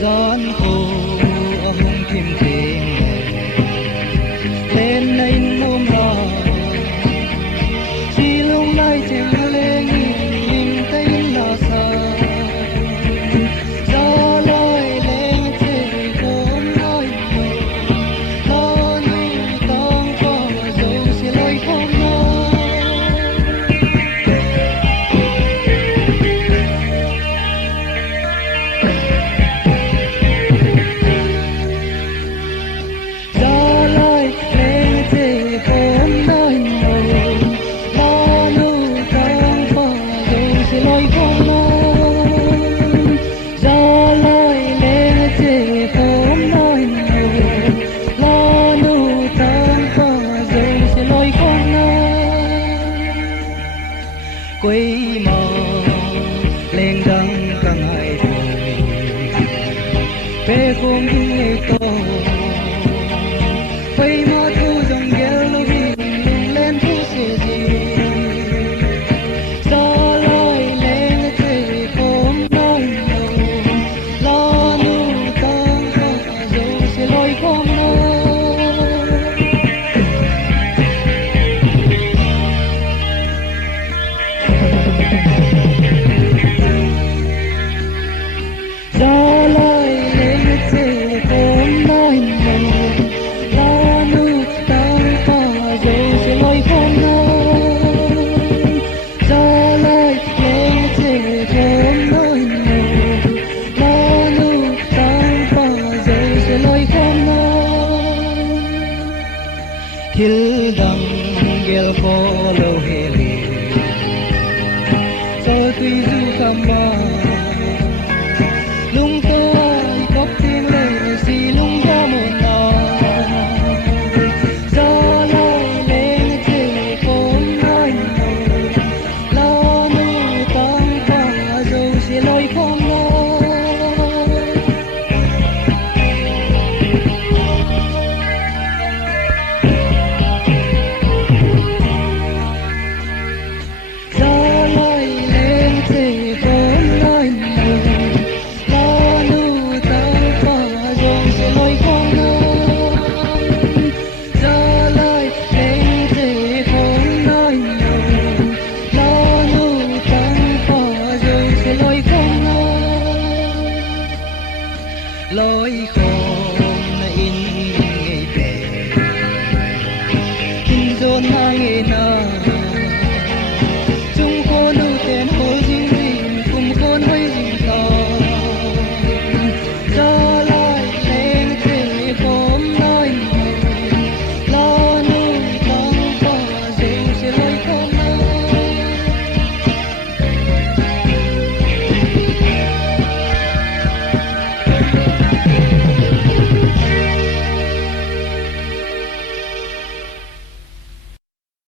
giòn khô ở hông kim tiền lên lên mồm lo chỉ lung lai chèn lên nhìn thấy lo sợ gió lôi lên trên cốm nói lo nuôi con có dấu sẽ lôi không quay mò lên đăng cả ngày rồi về không nghe to quay mò thu dòng ghé lâu lùng lên thu xe gì gió lôi lên thế không nói đâu lo nu tăng cả dấu sẽ lôi không gió lôi lên thế không nói đâu lo nu tăng cả dấu sẽ lôi không gió lôi lên thế không nói đâu lo nu tăng cả dấu sẽ lôi không thil đằng gel ko lâu heli cho tuy du kama lung tôi cốc tin lên xì lung ra một nò gió lôi lên thế không nói đâu lo nu tăng cả dấu sẽ lôi không gió lôi lên thế không nói đâu lo nu tăng cả dấu sẽ lôi không gió lôi lên thế không nói đâu lo nu tăng cả dấu sẽ lôi không lôi không